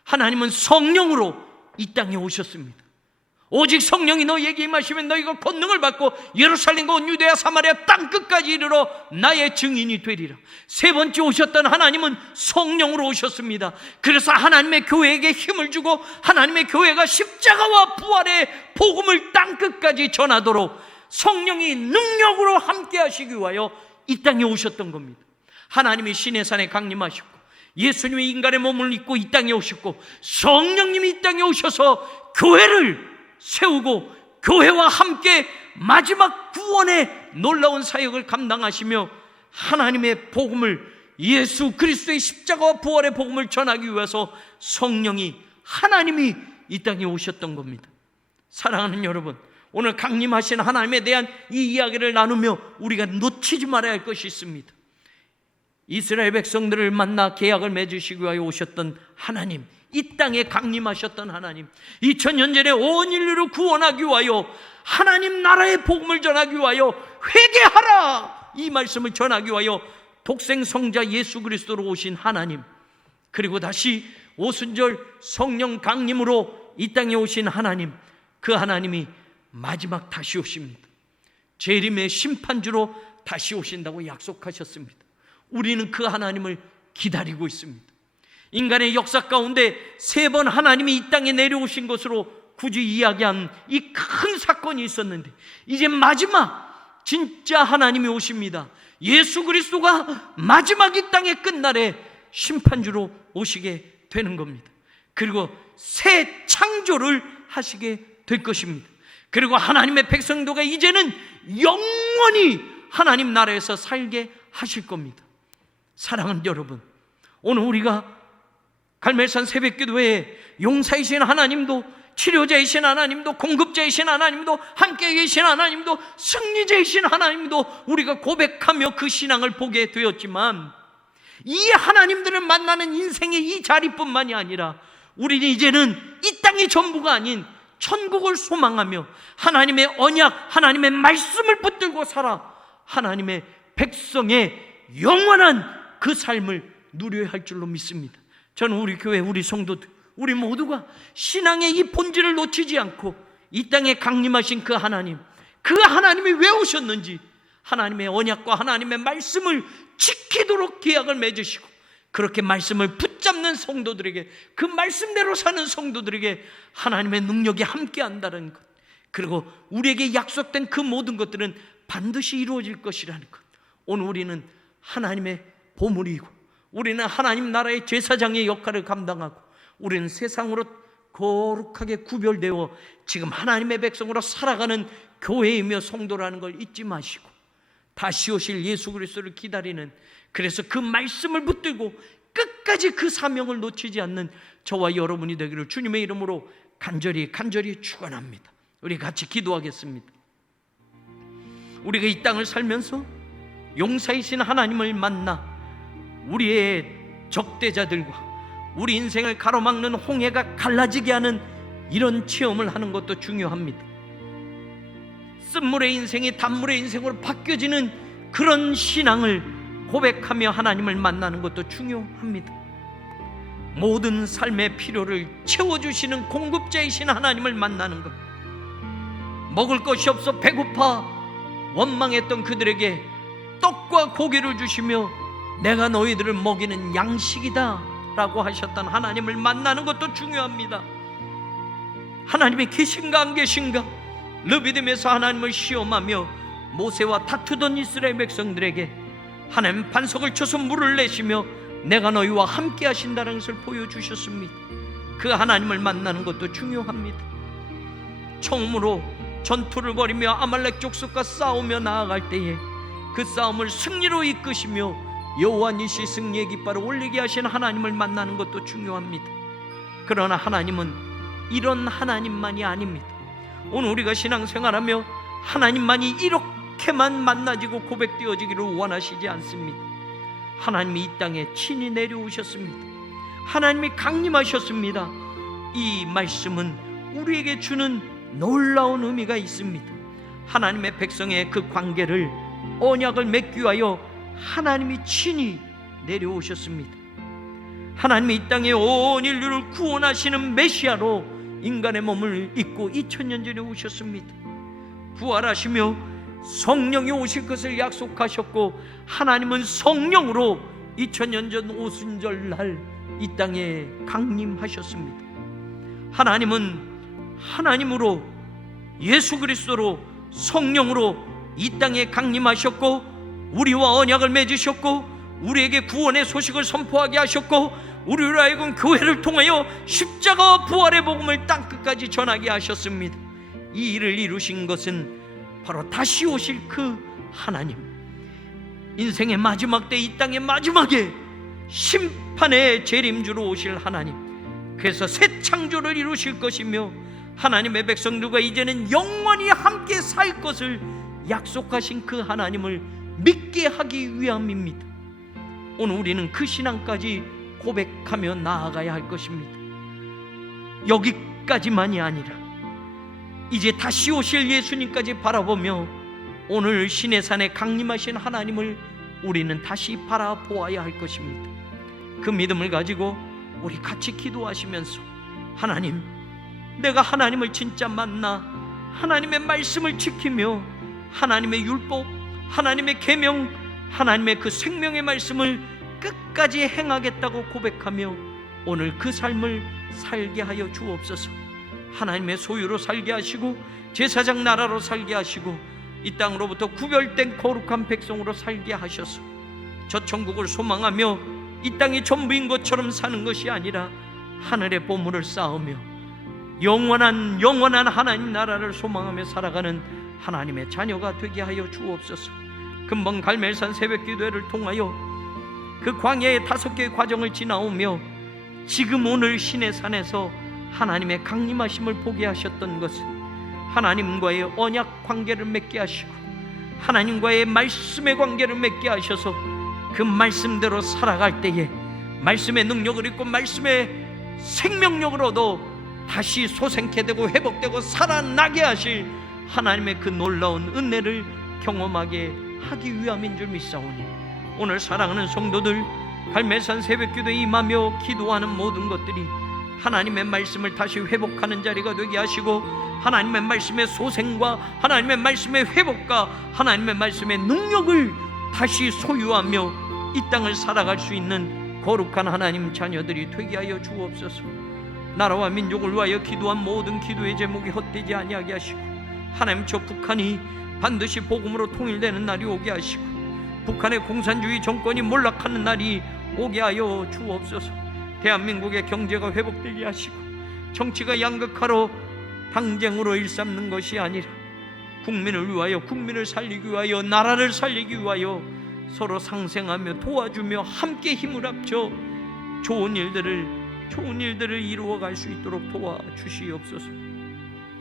하나님은 성령으로 이 땅에 오셨습니다. 오직 성령이 너희에게 임하시면 너희가 권능을 받고 예루살렘과 온 유대야 사마리아 땅끝까지 이르러 나의 증인이 되리라. 세 번째 오셨던 하나님은 성령으로 오셨습니다. 그래서 하나님의 교회에게 힘을 주고 하나님의 교회가 십자가와 부활의 복음을 땅끝까지 전하도록 성령이 능력으로 함께 하시기 위하여 이 땅에 오셨던 겁니다. 하나님이 시내산에 강림하셨고 예수님이 인간의 몸을 입고 이 땅에 오셨고 성령님이 이 땅에 오셔서 교회를 세우고 교회와 함께 마지막 구원의 놀라운 사역을 감당하시며 하나님의 복음을 예수 그리스도의 십자가와 부활의 복음을 전하기 위해서 성령이, 하나님이 이 땅에 오셨던 겁니다. 사랑하는 여러분, 오늘 강림하신 하나님에 대한 이 이야기를 나누며 우리가 놓치지 말아야 할 것이 있습니다. 이스라엘 백성들을 만나 계약을 맺으시기 위하여 오셨던 하나님, 이 땅에 강림하셨던 하나님, 2000년 전에 온 인류를 구원하기 위하여, 하나님 나라의 복음을 전하기 위하여 회개하라, 이 말씀을 전하기 위하여 독생 성자 예수 그리스도로 오신 하나님, 그리고 다시 오순절 성령 강림으로 이 땅에 오신 하나님, 그 하나님이 마지막 다시 오십니다. 재림의 심판주로 다시 오신다고 약속하셨습니다. 우리는 그 하나님을 기다리고 있습니다. 인간의 역사 가운데 3번 하나님이 이 땅에 내려오신 것으로 굳이 이야기한 이 큰 사건이 있었는데, 이제 마지막 진짜 하나님이 오십니다. 예수 그리스도가 마지막 이 땅의 끝날에 심판주로 오시게 되는 겁니다. 그리고 새 창조를 하시게 될 것입니다. 그리고 하나님의 백성도가 이제는 영원히 하나님 나라에서 살게 하실 겁니다. 사랑하는 여러분, 오늘 우리가 갈멜산 새벽기도회에 용사이신 하나님도, 치료자이신 하나님도, 공급자이신 하나님도, 함께 계신 하나님도, 승리자이신 하나님도 우리가 고백하며 그 신앙을 보게 되었지만, 이 하나님들을 만나는 인생의 이 자리뿐만이 아니라 우리는 이제는 이 땅이 전부가 아닌 천국을 소망하며 하나님의 언약, 하나님의 말씀을 붙들고 살아 하나님의 백성의 영원한 그 삶을 누려야 할 줄로 믿습니다. 저는 우리 교회, 우리 성도들, 우리 모두가 신앙의 이 본질을 놓치지 않고 이 땅에 강림하신 그 하나님, 그 하나님이 왜 오셨는지, 하나님의 언약과 하나님의 말씀을 지키도록 계약을 맺으시고, 그렇게 말씀을 붙잡는 성도들에게, 그 말씀대로 사는 성도들에게 하나님의 능력이 함께한다는 것, 그리고 우리에게 약속된 그 모든 것들은 반드시 이루어질 것이라는 것. 오늘 우리는 하나님의 보물이고, 우리는 하나님 나라의 제사장의 역할을 감당하고, 우리는 세상으로 거룩하게 구별되어 지금 하나님의 백성으로 살아가는 교회이며 성도라는 걸 잊지 마시고, 다시 오실 예수 그리스도를 기다리는, 그래서 그 말씀을 붙들고 끝까지 그 사명을 놓치지 않는 저와 여러분이 되기를 주님의 이름으로 간절히 축원합니다. 우리 같이 기도하겠습니다. 우리가 이 땅을 살면서 용사이신 하나님을 만나 우리의 적대자들과 우리 인생을 가로막는 홍해가 갈라지게 하는 이런 체험을 하는 것도 중요합니다. 쓴물의 인생이 단물의 인생으로 바뀌어지는 그런 신앙을 고백하며 하나님을 만나는 것도 중요합니다. 모든 삶의 필요를 채워주시는 공급자이신 하나님을 만나는 것, 먹을 것이 없어 배고파 원망했던 그들에게 떡과 고기를 주시며 내가 너희들을 먹이는 양식이다 라고 하셨던 하나님을 만나는 것도 중요합니다. 하나님이 계신가 안 계신가, 르비딤에서 하나님을 시험하며 모세와 다투던 이스라엘 백성들에게 하나님 반석을 쳐서 물을 내시며 내가 너희와 함께 하신다는 것을 보여주셨습니다. 그 하나님을 만나는 것도 중요합니다. 처음으로 전투를 벌이며 아말렉 족속과 싸우며 나아갈 때에 그 싸움을 승리로 이끄시며 여호와 니시 승리의 깃발을 올리게 하신 하나님을 만나는 것도 중요합니다. 그러나 하나님은 이런 하나님만이 아닙니다. 오늘 우리가 신앙생활하며 하나님만이 이렇게만 만나지고 고백되어지기를 원하시지 않습니다. 하나님이 이 땅에 친히 내려오셨습니다. 하나님이 강림하셨습니다. 이 말씀은 우리에게 주는 놀라운 의미가 있습니다. 하나님의 백성의 그 관계를, 언약을 맺기 위하여 하나님이 친히 내려오셨습니다. 하나님이 이 땅에 온 인류를 구원하시는 메시아로 인간의 몸을 입고 2000년 전에 오셨습니다. 부활하시며 성령이 오실 것을 약속하셨고, 하나님은 성령으로 2000년 전 오순절 날 이 땅에 강림하셨습니다. 하나님은 하나님으로, 예수 그리스도로, 성령으로 이 땅에 강림하셨고, 우리와 언약을 맺으셨고, 우리에게 구원의 소식을 선포하게 하셨고, 우리로 하여금 교회를 통하여 십자가와 부활의 복음을 땅끝까지 전하게 하셨습니다. 이 일을 이루신 것은 바로 다시 오실 그 하나님, 인생의 마지막 때, 이 땅의 마지막에 심판의 재림주로 오실 하나님, 그래서 새 창조를 이루실 것이며 하나님의 백성들과 이제는 영원히 함께 살 것을 약속하신 그 하나님을 믿게 하기 위함입니다. 오늘 우리는 그 신앙까지 고백하며 나아가야 할 것입니다. 여기까지만이 아니라 이제 다시 오실 예수님까지 바라보며 오늘 시내산에 강림하신 하나님을 우리는 다시 바라보아야 할 것입니다. 그 믿음을 가지고 우리 같이 기도하시면서, 하나님, 내가 하나님을 진짜 만나 하나님의 말씀을 지키며 하나님의 율법, 하나님의 계명, 하나님의 그 생명의 말씀을 끝까지 행하겠다고 고백하며 오늘 그 삶을 살게 하여 주옵소서. 하나님의 소유로 살게 하시고 제사장 나라로 살게 하시고 이 땅으로부터 구별된 거룩한 백성으로 살게 하셔서 저 천국을 소망하며 이 땅이 전부인 것처럼 사는 것이 아니라 하늘의 보물을 쌓으며 영원한 하나님 나라를 소망하며 살아가는 하나님의 자녀가 되게 하여 주옵소서. 금방 갈멜산 새벽기도회를 통하여 그 광야의 5개의 과정을 지나오며 지금 오늘 시내산에서 하나님의 강림하심을 보게 하셨던 것은 하나님과의 언약 관계를 맺게 하시고 하나님과의 말씀의 관계를 맺게 하셔서 그 말씀대로 살아갈 때에 말씀의 능력을 입고 말씀의 생명력을 얻어 다시 소생케 되고 회복되고 살아나게 하실 하나님의 그 놀라운 은혜를 경험하게 하기 위함인 줄 믿사오니 오늘 사랑하는 성도들, 갈멜산 새벽기도에 임하며 기도하는 모든 것들이 하나님의 말씀을 다시 회복하는 자리가 되게 하시고 하나님의 말씀의 소생과 하나님의 말씀의 회복과 하나님의 말씀의 능력을 다시 소유하며 이 땅을 살아갈 수 있는 거룩한 하나님 자녀들이 되게 하여 주옵소서. 나라와 민족을 위하여 기도한 모든 기도의 제목이 헛되지 아니하게 하시고 하나님, 저 북한이 반드시 복음으로 통일되는 날이 오게 하시고 북한의 공산주의 정권이 몰락하는 날이 오게 하여 주옵소서. 대한민국의 경제가 회복되게 하시고 정치가 양극화로 당쟁으로 일삼는 것이 아니라 국민을 위하여, 국민을 살리기 위하여, 나라를 살리기 위하여 서로 상생하며 도와주며 함께 힘을 합쳐 좋은 일들을 이루어갈 수 있도록 도와주시옵소서.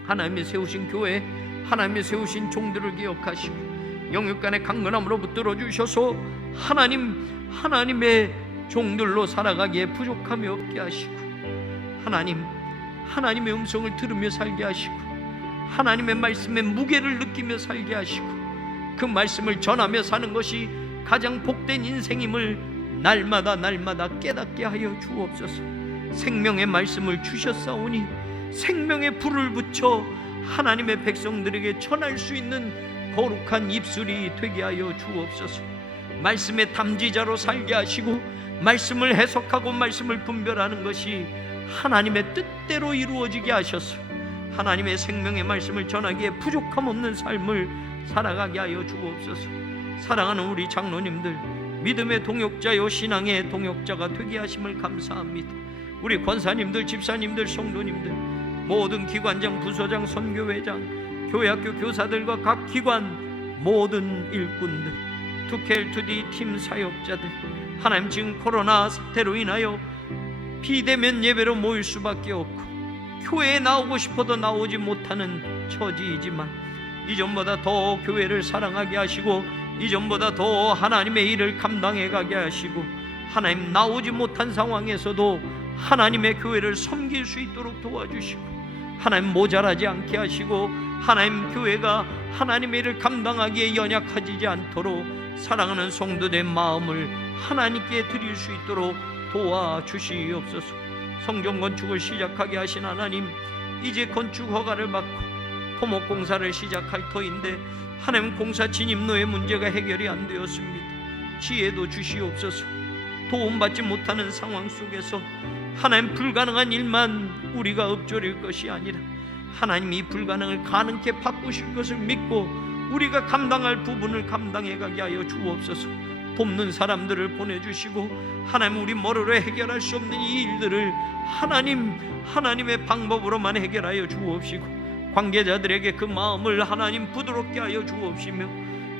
하나님이 세우신 교회, 하나님이 세우신 종들을 기억하시고 영육간의 강건함으로 붙들어 주셔서 하나님의 종들로 살아가기에 부족함이 없게 하시고 하나님의 음성을 들으며 살게 하시고 하나님의 말씀의 무게를 느끼며 살게 하시고 그 말씀을 전하며 사는 것이 가장 복된 인생임을 날마다 깨닫게 하여 주옵소서. 생명의 말씀을 주셨사오니 생명의 불을 붙여 하나님의 백성들에게 전할 수 있는 거룩한 입술이 되게 하여 주옵소서. 말씀의 담지자로 살게 하시고 말씀을 해석하고 말씀을 분별하는 것이 하나님의 뜻대로 이루어지게 하셔서 하나님의 생명의 말씀을 전하기에 부족함 없는 삶을 살아가게 하여 주옵소서. 사랑하는 우리 장로님들, 믿음의 동역자요 신앙의 동역자가 되게 하심을 감사합니다. 우리 권사님들, 집사님들, 성도님들, 모든 기관장, 부서장, 선교회장, 교회학교 교사들과 각 기관 모든 일꾼들, 투켈투디 팀 사역자들, 하나님, 지금 코로나 사태로 인하여 비대면 예배로 모일 수밖에 없고 교회에 나오고 싶어도 나오지 못하는 처지이지만 이전보다 더 교회를 사랑하게 하시고 이전보다 더 하나님의 일을 감당해 가게 하시고 하나님, 나오지 못한 상황에서도 하나님의 교회를 섬길 수 있도록 도와주시고 하나님, 모자라지 않게 하시고 하나님, 교회가 하나님의 일을 감당하기에 연약해지지 않도록 사랑하는 성도들의 마음을 하나님께 드릴 수 있도록 도와주시옵소서. 성전 건축을 시작하게 하신 하나님, 이제 건축 허가를 받고 토목 공사를 시작할 터인데 하나님, 공사 진입로의 문제가 해결이 안 되었습니다. 지혜도 주시옵소서. 도움받지 못하는 상황 속에서 하나님, 불가능한 일만 우리가 읊조릴 것이 아니라 하나님, 이 불가능을 가능케 바꾸실 것을 믿고 우리가 감당할 부분을 감당해 가게 하여 주옵소서. 돕는 사람들을 보내주시고 하나님, 우리 머리로 해결할 수 없는 이 일들을 하나님의 방법으로만 해결하여 주옵시고 관계자들에게 그 마음을 하나님 부드럽게 하여 주옵시며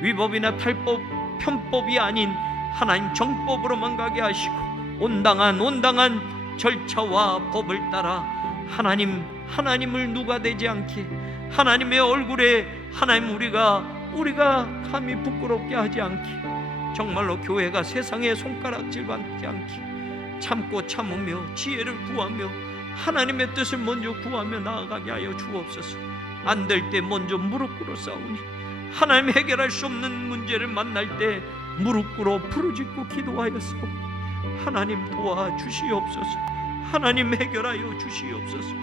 위법이나 탈법, 편법이 아닌 하나님 정법으로만 가게 하시고 온당한 절차와 법을 따라 하나님을 누가 되지 않게, 하나님의 얼굴에 하나님 우리가 감히 부끄럽게 하지 않게, 정말로 교회가 세상의 손가락질 받지 않게 참고 참으며 지혜를 구하며 하나님의 뜻을 먼저 구하며 나아가게 하여 주옵소서. 안 될 때 먼저 무릎 꿇어 싸우니, 하나님 해결할 수 없는 문제를 만날 때 무릎 꿇어 부르짖고 기도하여 싸우니, 하나님 도와주시옵소서. 하나님 해결하여 주시옵소서.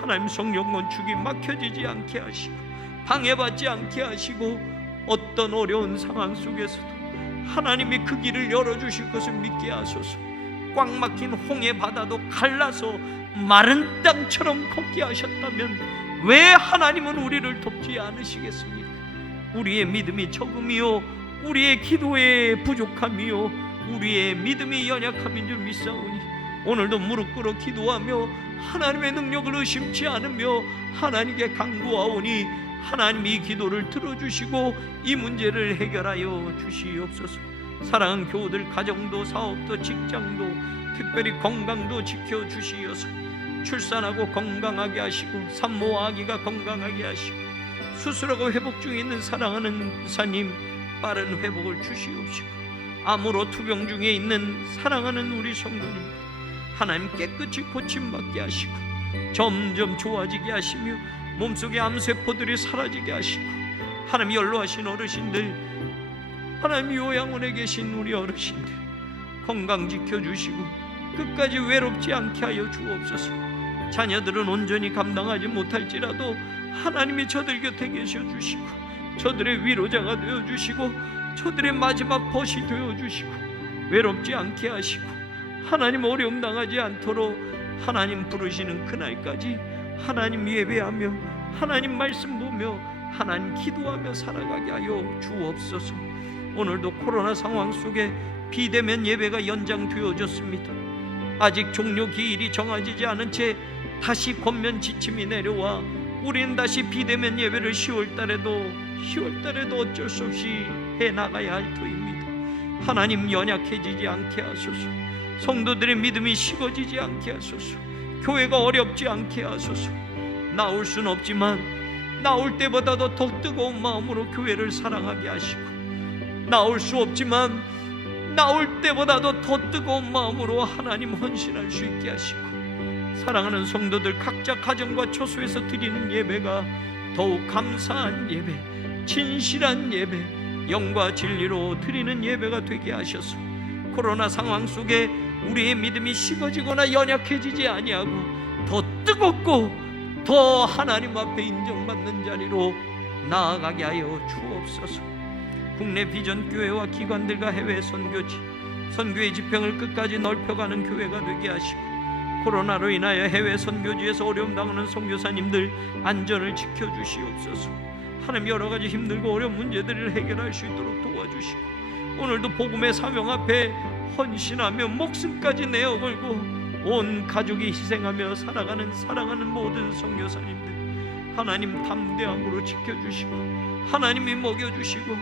하나님 성령 건축이 막혀지지 않게 하시고 방해받지 않게 하시고 어떤 어려운 상황 속에서도 하나님이 그 길을 열어주실 것을 믿게 하소서. 꽉 막힌 홍해 바다도 갈라서 마른 땅처럼 걷게 하셨다면 왜 하나님은 우리를 돕지 않으시겠습니까? 우리의 믿음이 적음이요 우리의 기도의 부족함이요 우리의 믿음이 연약함인 줄 믿사오니 오늘도 무릎 꿇어 기도하며 하나님의 능력을 의심치 않으며 하나님께 간구하오니 하나님이 이 기도를 들어주시고 이 문제를 해결하여 주시옵소서. 사랑하는 교우들 가정도 사업도 직장도 특별히 건강도 지켜주시어서 출산하고 건강하게 하시고 산모 아기가 건강하게 하시고 수술하고 회복 중에 있는 사랑하는 부사님 빠른 회복을 주시옵시고 암으로 투병 중에 있는 사랑하는 우리 성도님 하나님 깨끗이 고침받게 하시고 점점 좋아지게 하시며 몸속의 암세포들이 사라지게 하시고 하나님 연로하신 어르신들 하나님 요양원에 계신 우리 어르신들 건강 지켜주시고 끝까지 외롭지 않게 하여 주옵소서. 자녀들은 온전히 감당하지 못할지라도 하나님이 저들 곁에 계셔 주시고 저들의 위로자가 되어 주시고 저들의 마지막 벗이 되어 주시고 외롭지 않게 하시고 하나님 어려움 당하지 않도록 하나님 부르시는 그날까지 하나님 예배하며 하나님 말씀 보며 하나님 기도하며 살아가게 하여 주옵소서. 오늘도 코로나 상황 속에 비대면 예배가 연장되어졌습니다. 아직 종료 기일이 정해지지 않은 채 다시 권면 지침이 내려와 우리는 다시 비대면 예배를 10월달에도 어쩔 수 없이 해나가야 할 터입니다. 하나님 연약해지지 않게 하소서. 성도들의 믿음이 식어지지 않게 하소서. 교회가 어렵지 않게 하소서. 나올 수는 없지만 나올 때보다도 더 뜨거운 마음으로 교회를 사랑하게 하시고 나올 수 없지만 나올 때보다도 더 뜨거운 마음으로 하나님 헌신할 수 있게 하시고 사랑하는 성도들 각자 가정과 처소에서 드리는 예배가 더욱 감사한 예배, 진실한 예배, 영과 진리로 드리는 예배가 되게 하셔서 코로나 상황 속에 우리의 믿음이 식어지거나 연약해지지 아니하고 더 뜨겁고 더 하나님 앞에 인정받는 자리로 나아가게 하여 주옵소서. 국내 비전 교회와 기관들과 해외 선교지, 선교의 지평을 끝까지 넓혀가는 교회가 되게 하시고 코로나로 인하여 해외 선교지에서 어려움 당하는 선교사님들 안전을 지켜주시옵소서. 하나님 여러 가지 힘들고 어려운 문제들을 해결할 수 있도록 도와주시고 오늘도 복음의 사명 앞에 헌신하며 목숨까지 내어걸고 온 가족이 희생하며 살아가는 사랑하는 모든 선교사님들 하나님 담대함으로 지켜주시고 하나님이 먹여주시고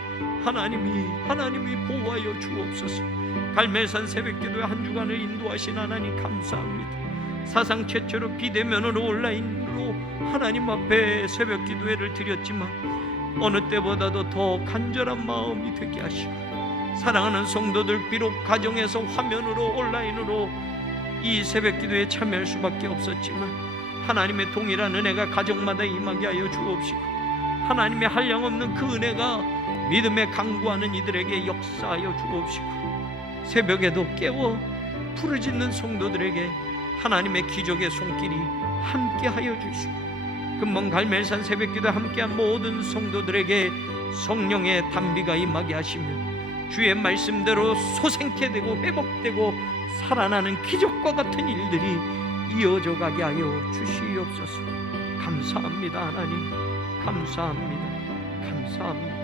하나님이 보호하여 주옵소서. 갈멜산 새벽기도의 한 주간을 인도하신 하나님 감사합니다. 사상 최초로 비대면으로 온라인으로 하나님 앞에 새벽기도회를 드렸지만 어느 때보다도 더 간절한 마음이 되게 하시고 사랑하는 성도들 비록 가정에서 화면으로 온라인으로 이 새벽기도에 참여할 수밖에 없었지만 하나님의 동일한 은혜가 가정마다 임하게 하여 주옵시고 하나님의 한량없는 그 은혜가 믿음에 강구하는 이들에게 역사하여 주옵시고 새벽에도 깨워 부르짖는 성도들에게 하나님의 기적의 손길이 함께하여 주시고 금방 갈멜산 새벽기도에 함께한 모든 성도들에게 성령의 단비가 임하게 하시며 주의 말씀대로 소생케 되고 회복되고 살아나는 기적과 같은 일들이 이어져 가게 하여 주시옵소서. 감사합니다. 하나님 감사합니다.